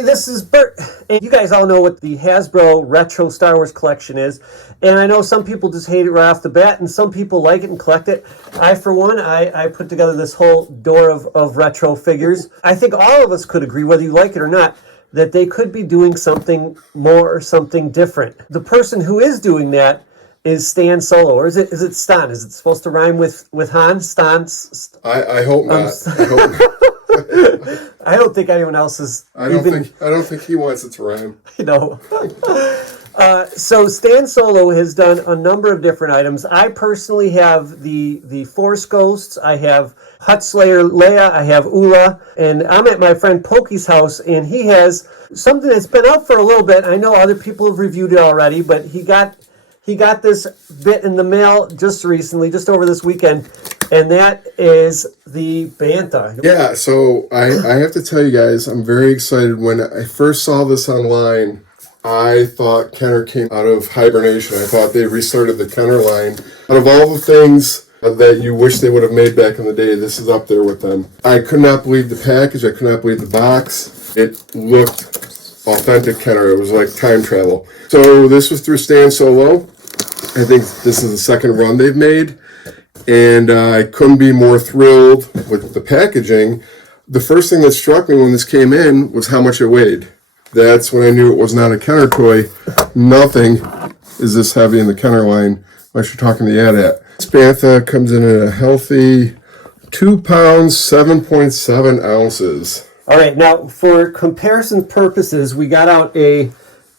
Hey, this is Bert. And you guys all know what the Hasbro Retro Star Wars collection is. And I know some people just hate it right off the bat, and some people like it and collect it. I, for one, I put together this whole door of retro figures. I think all of us could agree, whether you like it or not, that they could be doing something more or something different. The person who is doing that is Stan Solo, or is it Stan? Is it supposed to rhyme with Han? Stan? I hope not. I hope not. I don't think anyone else is. I don't think he wants it to rhyme. You know. So Stan Solo has done a number of different items. I personally have the Force Ghosts. I have Hutt Slayer Leia. I have Ula, and I'm at my friend Poky's house, and he has something that's been out for a little bit. I know other people have reviewed it already, but he got this bit in the mail just recently, just over this weekend. And that is the Bantha. Yeah, so I have to tell you guys, I'm very excited. When I first saw this online, I thought Kenner came out of hibernation. I thought they restarted the Kenner line. Out of all the things that you wish they would have made back in the day, this is up there with them. I could not believe the package. I could not believe the box. It looked authentic Kenner. It was like time travel. So this was through Stan Solo. I think this is the second run they've made. And I couldn't be more thrilled with the packaging. The first thing that struck me when this came in was how much it weighed. That's when I knew it was not a Kenner toy. Nothing is this heavy in the Kenner line, unless you're talking the AT-AT. This Bantha comes in at a healthy 2 pounds, 7.7 ounces. All right, now for comparison purposes, we got out a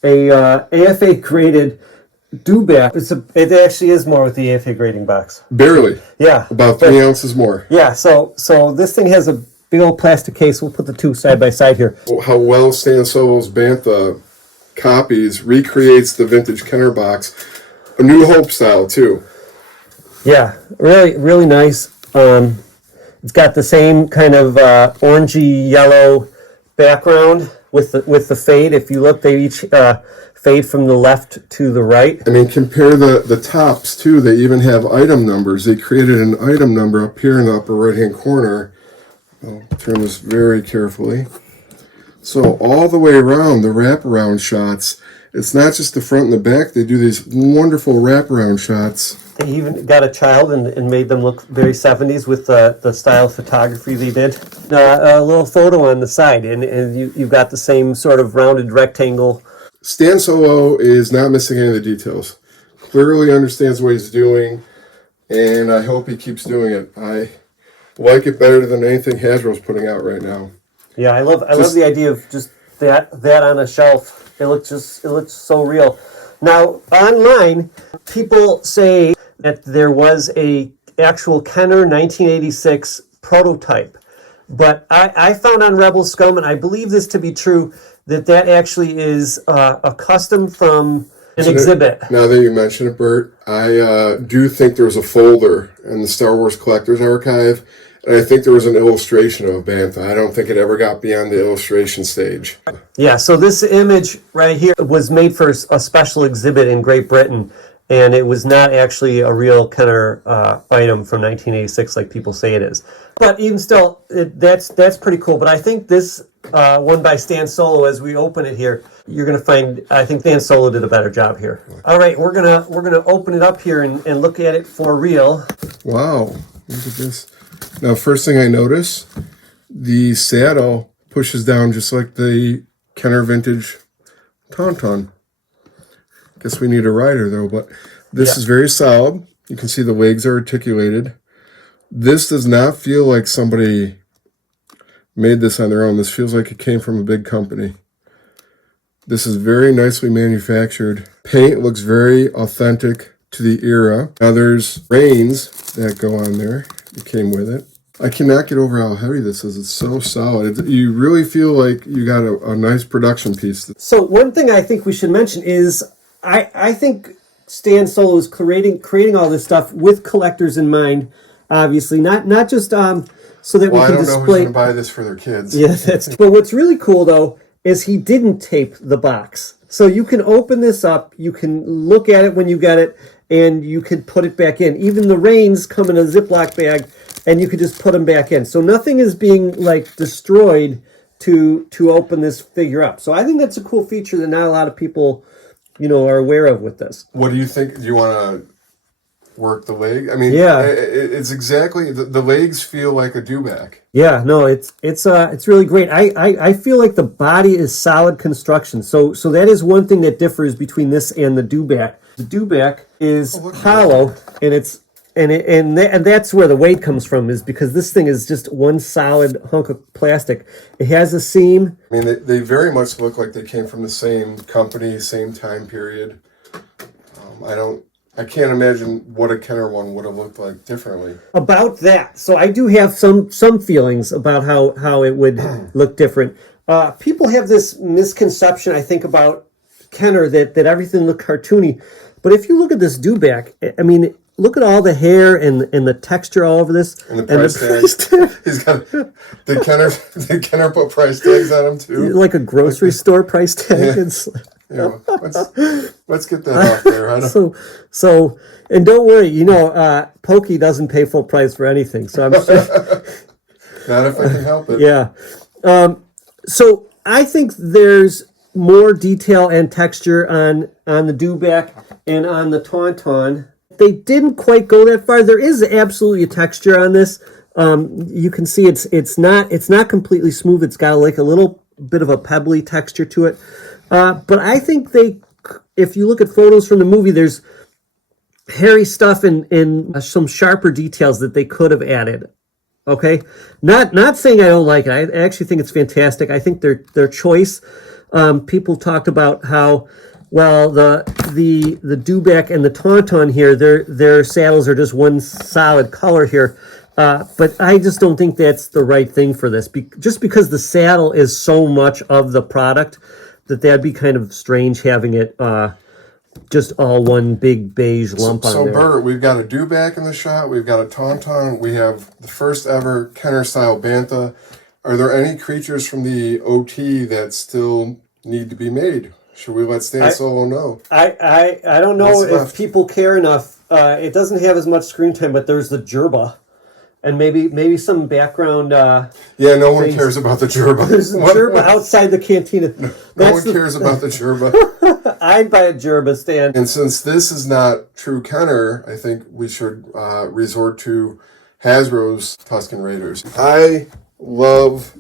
AFA graded Dewback. It actually is more with the AFA grading box. Barely. Yeah. About 3 ounces more. Yeah, so this thing has a big old plastic case. We'll put the two side by side here. How well Stan Solo's Bantha copies, recreates the vintage Kenner box. A New Hope style, too. Yeah, really, really nice. It's got the same kind of orangey yellow background with the fade. If you look, they each fade from the left to the right. I mean, compare the tops, too. They even have item numbers. They created an item number up here in the upper right-hand corner. I'll turn this very carefully. So all the way around, the wraparound shots, it's not just the front and the back. They do these wonderful wraparound shots. They even got a child and made them look very 70s with the style of photography they did. A little photo on the side, and you've got the same sort of rounded rectangle. Stan Solo is not missing any of the details. Clearly understands what he's doing, and I hope he keeps doing it. I like it better than anything Hasbro's putting out right now. Yeah, I love the idea of just that on a shelf. It looks so real. Now, online, people say that there was a actual Kenner 1986 prototype. But I found on Rebel Scum, and I believe this to be true, that actually is a custom from an exhibit. Now that you mention it, Bert, I do think there was a folder in the Star Wars Collector's Archive, and I think there was an illustration of Bantha. I don't think it ever got beyond the illustration stage. Yeah, so this image right here was made for a special exhibit in Great Britain, and it was not actually a real Kenner item from 1986 like people say it is. But even still, that's pretty cool. But I think this one by Stan Solo, as we open it here, you're going to find, I think Stan Solo did a better job here. All right, we're gonna open it up here and look at it for real. Wow, look at this. Now, first thing I notice, the saddle pushes down just like the Kenner Vintage Tauntaun. Guess we need a rider, though, but this is very solid. You can see the legs are articulated. This does not feel like somebody made this on their own. This feels like it came from a big company. This is very nicely manufactured. Paint looks very authentic to the era. Now there's reins that go on there. It came with it. I cannot get over how heavy this is. It's so solid. You really feel like you got a nice production piece. So one thing I think we should mention is I think Stan Solo is creating all this stuff with collectors in mind. Obviously, not just so that we can display. I don't know who's going to buy this for their kids. Yeah, but what's really cool though is he didn't tape the box, so you can open this up, you can look at it when you get it, and you can put it back in. Even the reins come in a Ziploc bag, and you could just put them back in. So nothing is being like destroyed to open this figure up. So I think that's a cool feature that not a lot of people, are aware of with this. What do you think? Do you want to work the leg? I mean, Yeah. it's exactly the legs feel like a dewback. Yeah, no, it's really great. I feel like the body is solid construction. So that is one thing that differs between this and the dewback. The dewback is hollow, and and that's where the weight comes from, is because this thing is just one solid hunk of plastic. It has a seam. I mean, they very much look like they came from the same company, same time period. I can't imagine what a Kenner one would have looked like differently. About that, so I do have some feelings about how it would look different. People have this misconception, I think, about Kenner that everything looked cartoony. But if you look at this dewback, I mean, look at all the hair and the texture all over this. And the price tag. He's got the Kenner put price tags on him too. Like a grocery store price tag. Yeah. Let's get that off there. So, and don't worry, Poky doesn't pay full price for anything. So I'm sure. Not if I can help it. Yeah. So I think there's more detail and texture on the dewback and on the tauntaun. They didn't quite go that far. There is absolutely a texture on this. You can see it's not completely smooth. It's got like a little bit of a pebbly texture to it. But I think if you look at photos from the movie, there's hairy stuff and some sharper details that they could have added. Okay, not saying I don't like it. I actually think it's fantastic. I think their choice. People talked about how, well, the dewback and the tauntaun here, their saddles are just one solid color here. But I just don't think that's the right thing for this. Just because the saddle is so much of the product, that'd be kind of strange having it just all one big beige lump on there. So, Bert, we've got a dewback in the shot. We've got a tauntaun. We have the first ever Kenner-style Bantha. Are there any creatures from the OT that still need to be made? Should we let Stan Solo know? I don't know if people care enough. It doesn't have as much screen time, but there's the Gerba. And maybe some background. No one cares about the Gerba. There's a Gerba outside the cantina. No one cares about the Gerba. I'd buy a Gerba, Stan. And since this is not true Kenner, I think we should resort to Hasbro's Tusken Raiders. I love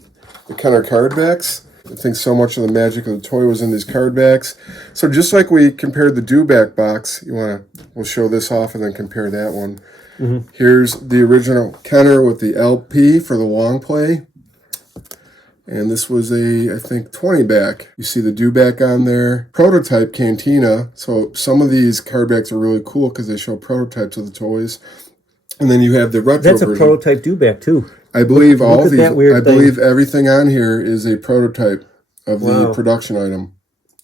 the Kenner card backs. I think so much of the magic of the toy was in these card backs. So just like we compared the dewback box, we'll show this off and then compare that one. Mm-hmm. Here's the original Kenner with the LP for the long play. And this was I think, 20 back. You see the dewback on there. Prototype Cantina. So some of these card backs are really cool because they show prototypes of the toys. And then you have the retro version. That's a prototype dewback, too. I believe everything on here is a prototype of the production item.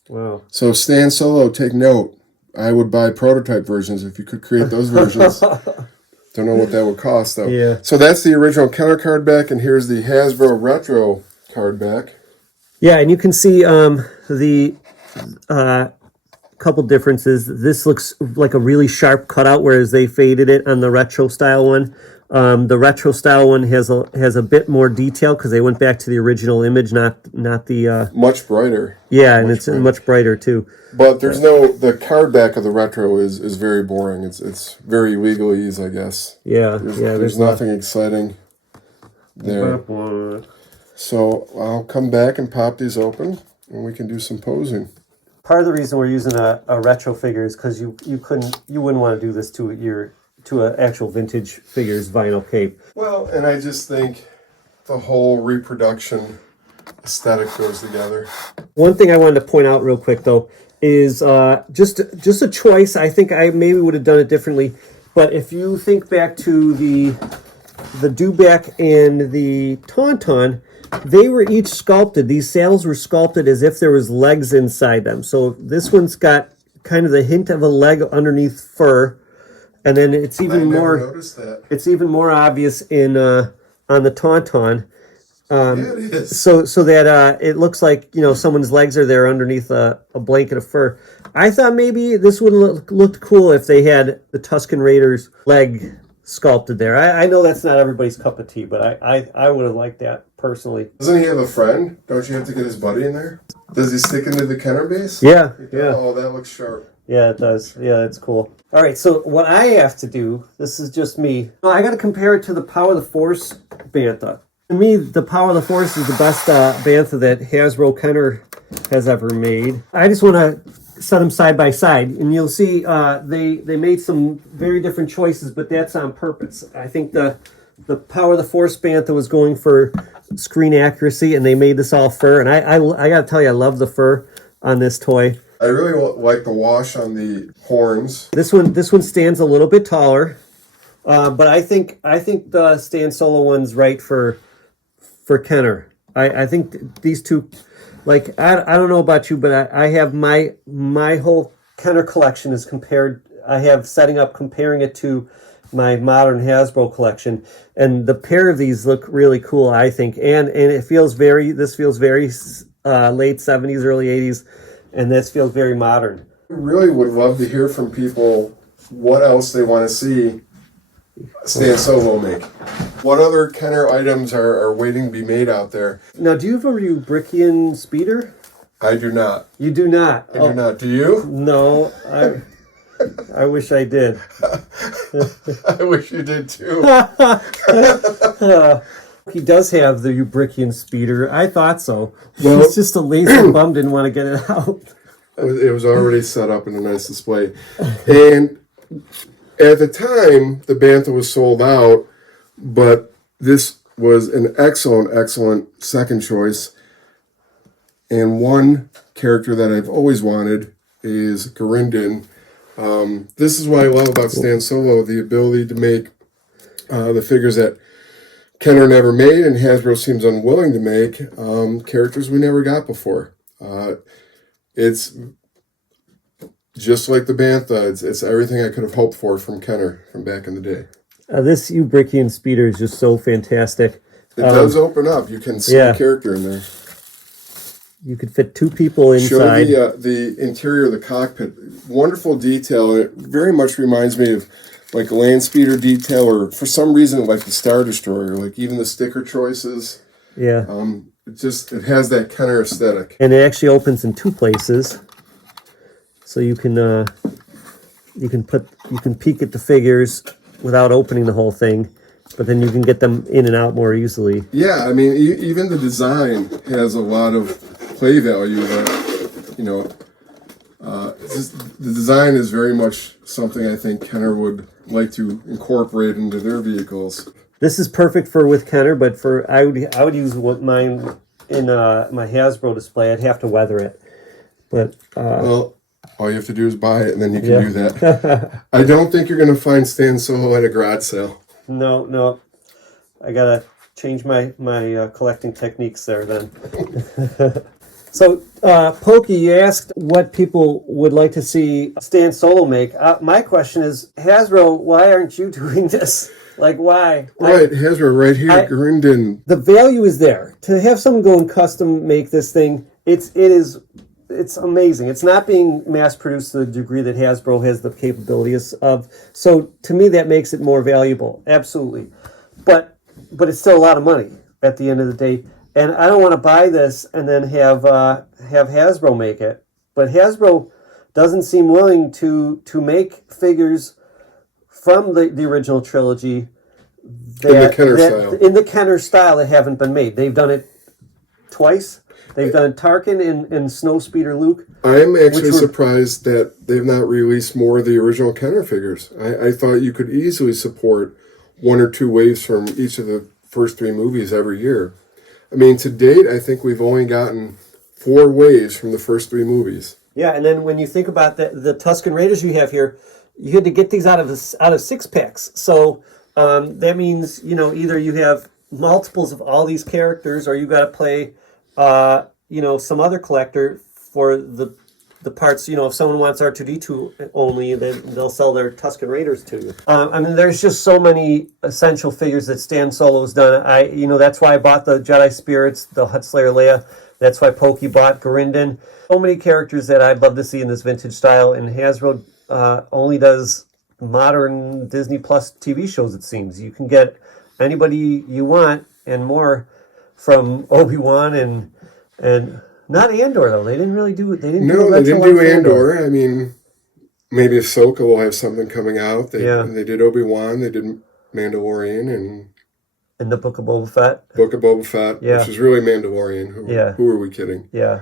Wow. So Stan Solo, take note. I would buy prototype versions if you could create those versions. Don't know what that would cost, though. Yeah. So that's the original Kenner card back, and here's the Hasbro Retro card back. Yeah, and you can see the couple differences. This looks like a really sharp cutout, whereas they faded it on the retro style one. The retro style one has a bit more detail because they went back to the original image, not the much brighter. Yeah, and it's much brighter too. But the card back of the retro is very boring. It's very legalese, I guess. Yeah, there's nothing exciting there. So I'll come back and pop these open, and we can do some posing. Part of the reason we're using a retro figure is because you wouldn't want to do this to an actual vintage figure's vinyl cape. Well, and I just think the whole reproduction aesthetic goes together. One thing I wanted to point out real quick, though, is just a choice. I think I maybe would have done it differently. But if you think back to the dewback and the tauntaun, they were each sculpted. These saddles were sculpted as if there was legs inside them. So this one's got kind of the hint of a leg underneath fur. And then it's even more obvious on the tauntaun. Yeah, it is. So that it looks like someone's legs are there underneath a blanket of fur. I thought maybe this would looked cool if they had the Tusken Raiders leg sculpted there. I know that's not everybody's cup of tea, but I would have liked that. personally. Doesn't he have a friend? Don't you have to get his buddy in there? Does he stick into the Kenner base? Yeah. Oh, that looks sharp. Yeah, it does. Yeah, it's cool. All right, so what I have to do, this is just me. Well, I got to compare it to the Power of the Force Bantha. To me, the Power of the Force is the best Bantha that Hasbro Kenner has ever made. I just want to set them side by side, and you'll see they made some very different choices, but that's on purpose. I think the Power of the Force Bantha was going for screen accuracy, and they made this all fur. And I got to tell you, I love the fur on this toy. I really like the wash on the horns. This one stands a little bit taller, but I think the Stan Solo one's right for Kenner. I think these two, like I don't know about you, but I have my whole Kenner collection is compared. I have setting up comparing it to my modern Hasbro collection, and the pair of these look really cool, I think, and it feels very late 70s, early 80s. And this feels very modern. I really would love to hear from people what else they want to see Stan Solo make. What other Kenner items are waiting to be made out there? Now, do you have a Rubrikian speeder? I do not. You do not? I do not. Do you? No, I wish I did. I wish you did too. He does have the Rubrikian speeder. I thought so. Well, he's just a lazy bum, didn't want to get it out. It was already set up in a nice display. And at the time, the Bantha was sold out, but this was an excellent second choice. And one character that I've always wanted is Gurindin. This is what I love about Stan Solo, the ability to make the figures that Kenner never made and Hasbro seems unwilling to make, characters we never got before. It's just like the Bantha. It's everything I could have hoped for from Kenner from back in the day. This Rubrikian speeder is just so fantastic. It does open up. You can see a character in there. You could fit two people inside. Show the interior of the cockpit. Wonderful detail. It very much reminds me of like a land speeder detail, or for some reason like the Star Destroyer, like even the sticker choices. Yeah. It has that Kenner aesthetic. And it actually opens in two places, so you can peek at the figures without opening the whole thing, but then you can get them in and out more easily. Yeah, I mean, even the design has a lot of play value. The design is very much something I think Kenner would like to incorporate into their vehicles. This is perfect with Kenner, but I would use mine in my Hasbro display. I'd have to weather it, but well, all you have to do is buy it, and then you can do that. I don't think you're going to find Stan Solo at a garage sale. No, I gotta change my collecting techniques there then. So, Poky, you asked what people would like to see Stan Solo make. My question is, Hasbro, why aren't you doing this? Like, why? Right, Hasbro, right here, Gurindin. The value is there. To have someone go and custom make this thing, it's amazing. It's not being mass produced to the degree that Hasbro has the capabilities of. So, to me, that makes it more valuable. Absolutely. But it's still a lot of money at the end of the day. And I don't want to buy this and then have Hasbro make it. But Hasbro doesn't seem willing to make figures from the original trilogy in the Kenner style. In the Kenner style that haven't been made. They've done it twice. They've done Tarkin and Snowspeeder Luke. I'm actually surprised that they've not released more of the original Kenner figures. I thought you could easily support one or two waves from each of the first three movies every year. I mean, to date, I think we've only gotten 4 waves from the first 3 movies. Yeah, and then when you think about the Tusken Raiders you have here, you had to get these out of 6-packs. So that means, either you have multiples of all these characters, or you got to play, some other collector for the parts. If someone wants R2-D2 only, then they'll sell their Tusken Raiders to you. There's just so many essential figures that Stan Solo's done. That's why I bought the Jedi Spirits, the Huttslayer Leia. That's why Poky bought Gurindin. So many characters that I'd love to see in this vintage style, and Hasbro only does modern Disney Plus TV shows, it seems. You can get anybody you want and more from Obi-Wan and not Andor though. They didn't really do it. They didn't No, do they didn't do Andor. I mean, maybe Ahsoka will have something coming out. They did Obi-Wan. They did Mandalorian and in the Book of Boba Fett. Book of Boba Fett, Yeah. which is really Mandalorian. Who are we kidding? Yeah.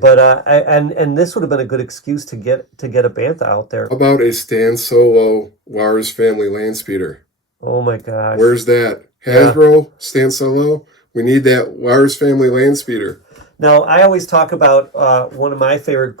But and this would have been a good excuse to get a Bantha out there. How about a Stan Solo Lars family land speeder? Oh my gosh. Where's that? Hasbro, Stan Solo? We need that Lars family land speeder. Now, I always talk about one of my favorite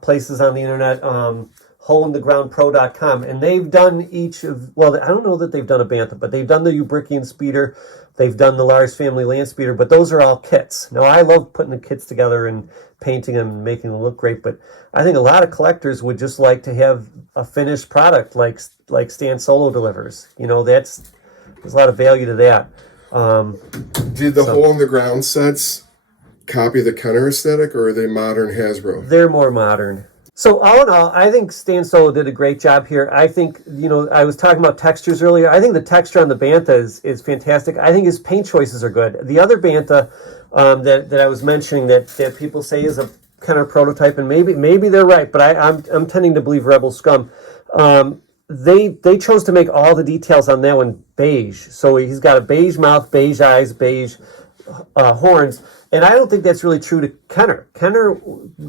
places on the internet, holeindthegroundpro.com, and they've done I don't know that they've done a Bantha, but they've done the Ubrikian speeder, they've done the Lars family land speeder, but those are all kits. Now, I love putting the kits together and painting them and making them look great, but I think a lot of collectors would just like to have a finished product like Stan Solo delivers. There's a lot of value to that. Did the Hole in the Ground sets copy the Kenner aesthetic, or are they modern Hasbro? They're more modern. So all in all, I think Stan Solo did a great job here. I think, I was talking about textures earlier. I think the texture on the Bantha is fantastic. I think his paint choices are good. The other Bantha that I was mentioning that people say is a kind of prototype, and maybe they're right, but I'm tending to believe Rebel Scum. They chose to make all the details on that one beige. So he's got a beige mouth, beige eyes, beige horns. And I don't think that's really true to Kenner. Kenner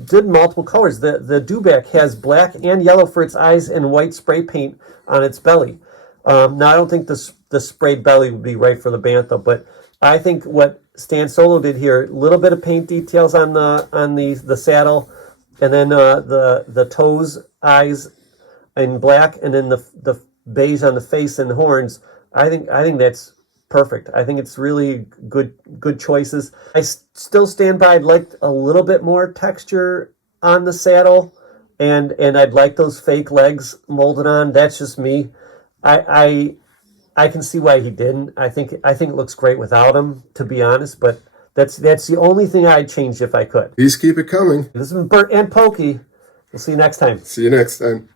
did multiple colors. The Dewback has black and yellow for its eyes and white spray paint on its belly. Now, I don't think the sprayed belly would be right for the Bantha, but I think what Stan Solo did here, a little bit of paint details on the saddle, and then the toes, eyes in black, and then the beige on the face and the horns. I think that's perfect. I think it's really good choices. I still stand by. I'd like a little bit more texture on the saddle, and I'd like those fake legs molded on. That's just me. I can see why he didn't. I think it looks great without them, to be honest. But that's the only thing I'd change if I could. Please keep it coming. This has been Bert and Poky. We'll see you next time. See you next time.